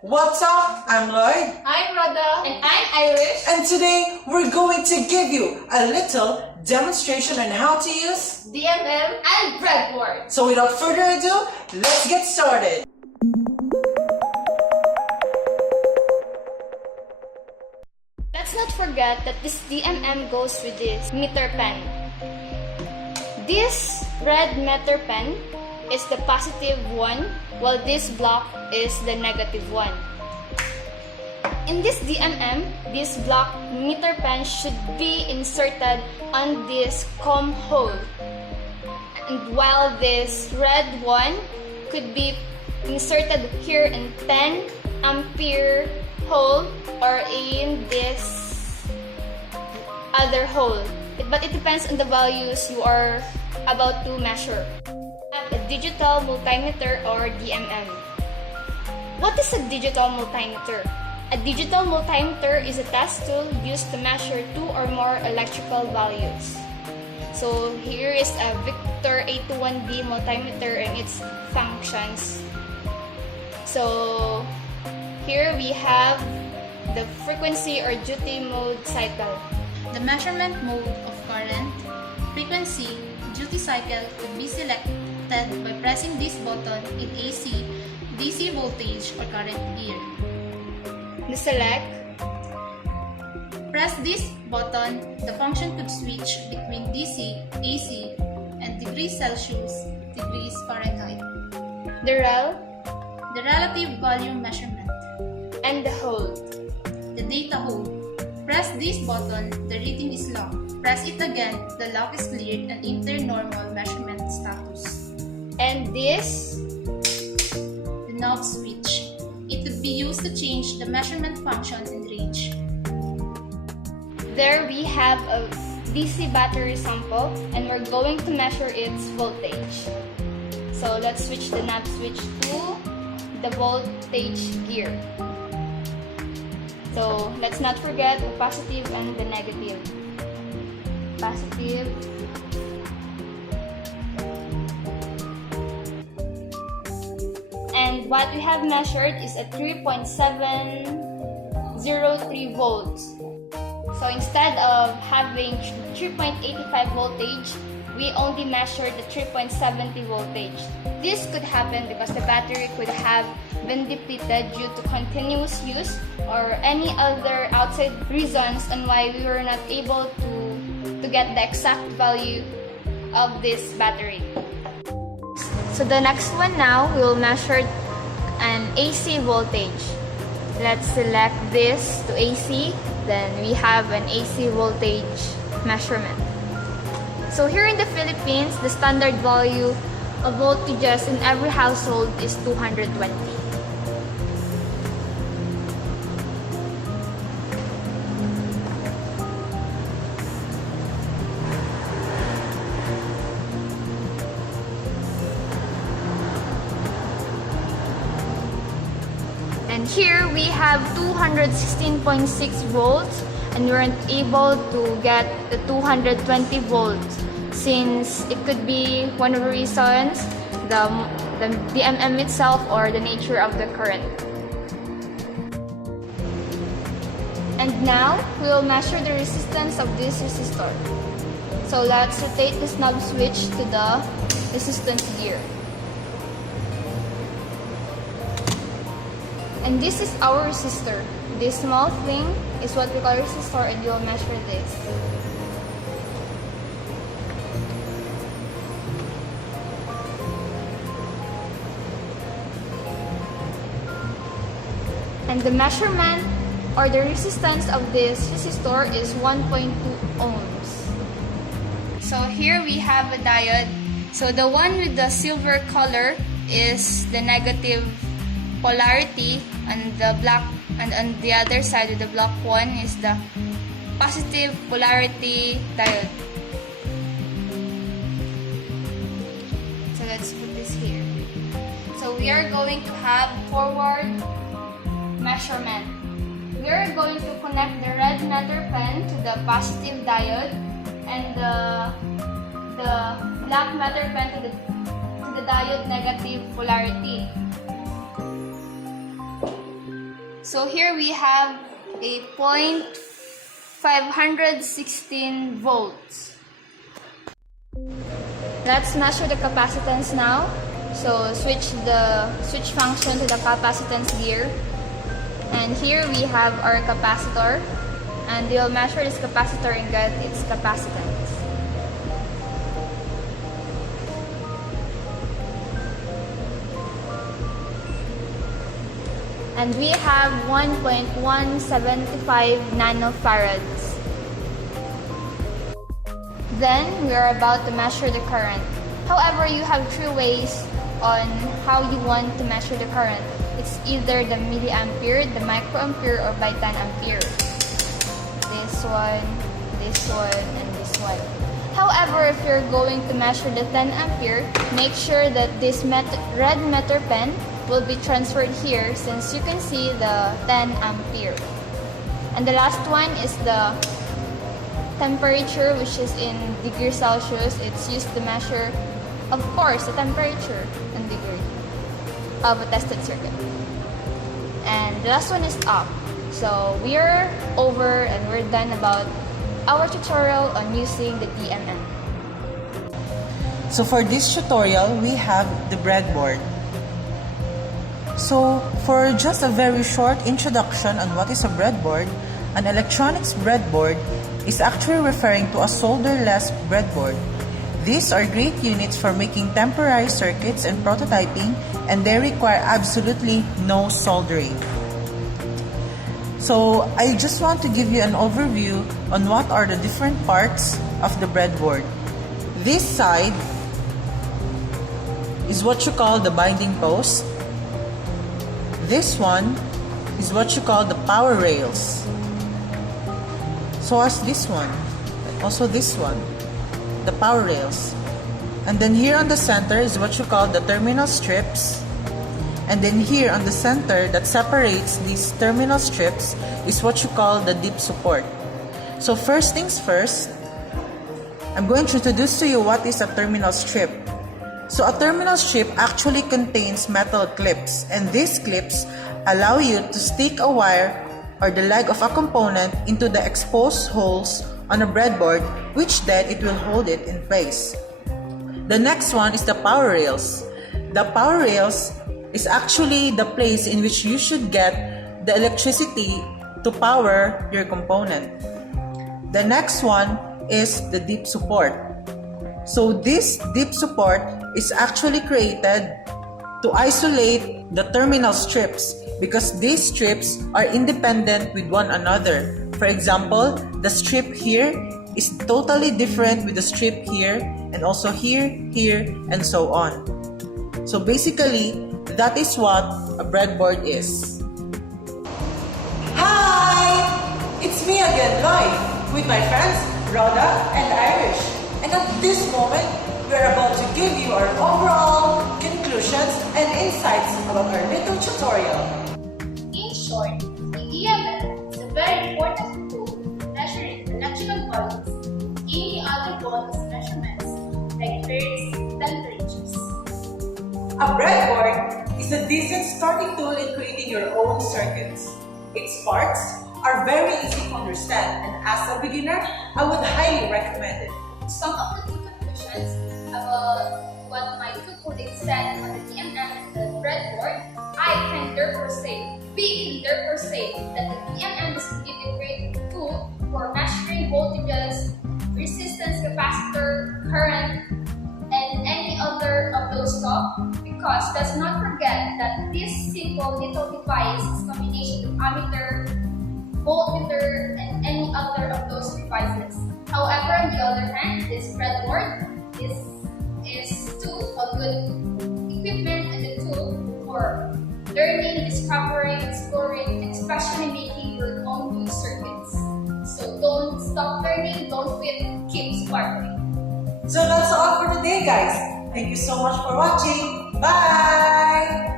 What's up? I'm Lloyd. I'm Rhoda. And I'm Irish. And today we're going to give you a little demonstration on how to use DMM and Breadboard. So without further ado, let's get started. Let's not forget that this DMM goes with this meter pen. This red meter pen is the positive one, while this block is the negative one. In this DMM, this block meter pen should be inserted on this comb hole. And while this red one could be inserted here in 10 ampere hole or in this other hole. But it depends on the values you are about to measure. A digital multimeter or DMM. What is a digital multimeter? A digital multimeter is a test tool used to measure two or more electrical values. So here is a Victor 821D multimeter and its functions. So here we have the frequency or duty mode cycle. The measurement mode of current, frequency, duty cycle could be selected by pressing this button in AC, DC voltage or current gear. To select, press this button, the function could switch between DC, AC, and degrees Celsius, degrees Fahrenheit. the rel, The relative volume measurement. and the hold. The data hold. Press this button, the reading is locked. Press it again, the lock is cleared and enter normal measurement status. And this, The knob switch. It could be used to change the measurement function and range. there we have a DC battery sample and we're going to measure its voltage. So let's switch the knob switch to the voltage gear. So let's not forget the positive and the negative. Positive. And what we have measured is a 3.703 volts. So instead of having 3.85 voltage, we only measured the 3.70 voltage. This could happen because the battery could have been depleted due to continuous use or any other outside reasons on why we were not able to get the exact value of this battery. So the next one now, we will measure an AC voltage. Let's select this to AC, then we have an AC voltage measurement. So here in the Philippines, the standard value of voltages in every household is 220. And here we have 216.6 volts and we weren't able to get the 220 volts since it could be one of the reasons, the DMM itself or the nature of the current. And now we will measure the resistance of this resistor. So let's rotate this knob switch to the resistance gear. And this is our resistor. This small thing is what we call resistor and you'll measure this. And the measurement or the resistance of this resistor is 1.2 ohms. So here we have a diode. So the one with the silver color is the negative polarity and the black, and on the other side with the black one is the positive polarity diode. So let's put this here. So we are going to have forward measurement. We are going to connect the red meter pen to the positive diode and the black meter pen to the diode negative polarity. So here we have a 0.516 volts. Let's measure the capacitance now. So switch function to the capacitance gear. And here we have our capacitor. And we'll measure this capacitor and get its capacitance. And we have 1.175 nanofarads. Then we are about to measure the current. However, you have three ways on how you want to measure the current. It's either the milliampere, the microampere, or by 10 ampere. This one, and this one. However, if you're going to measure the 10 ampere, make sure that this red meter pen will be transferred here since you can see the 10 ampere. And the last one is the temperature, which is in degrees Celsius. It's used to measure, of course, the temperature in degree of a tested circuit. And the last one is up. So we are over and we're done about our tutorial on using the DMM. So for this tutorial, we have the breadboard. So for just a very short introduction on what is a breadboard, an electronics breadboard is actually referring to a solderless breadboard. These are great units for making temporary circuits and prototyping, and they require absolutely no soldering. So I just want to give you an overview on what are the different parts of the breadboard. This side is what you call the binding post. This one is what you call the power rails. So as this one, also this one, the power rails. And then here on the center is what you call the terminal strips. And then here on the center that separates these terminal strips is what you call the deep support. So first things first, I'm going to introduce to you what is a terminal strip. So a terminal strip actually contains metal clips, and these clips allow you to stick a wire or the leg of a component into the exposed holes on a breadboard, which then it will hold it in place. The next one is the power rails. The power rails is actually the place in which you should get the electricity to power your component. The next one is the deep support. So this deep support is actually created to isolate the terminal strips because these strips are independent with one another. For example, the strip here is totally different with the strip here, and also here, and so on. So basically, that is what a breadboard is. Hi! It's me again, Lloyd, with my friends Rhoda and Irish. And at this moment, we're about to give you our overall conclusions and insights about our little tutorial. In short, the DMM is a very important tool measuring electrical volumes, any other volumes measurements like hertz, temperatures. A breadboard is a decent starting tool in creating your own circuits. Its parts are very easy to understand, and as a beginner, I would highly recommend it. Some of the key conclusions about what my two colleagues said on the DMM and the breadboard, we can therefore say that the DMM is indeed a great tool for measuring voltages, resistance, capacitor, current, and any other of those stuff, because let's not forget that this simple little device is a combination of ammeter, voltmeter, and any other of those devices. However, on the other hand, this breadboard is still a good equipment and a tool for learning, discovering, exploring, and especially making your own new circuits. So don't stop learning, don't quit, keep sparkling. So that's all for today, guys. Thank you so much for watching. Bye!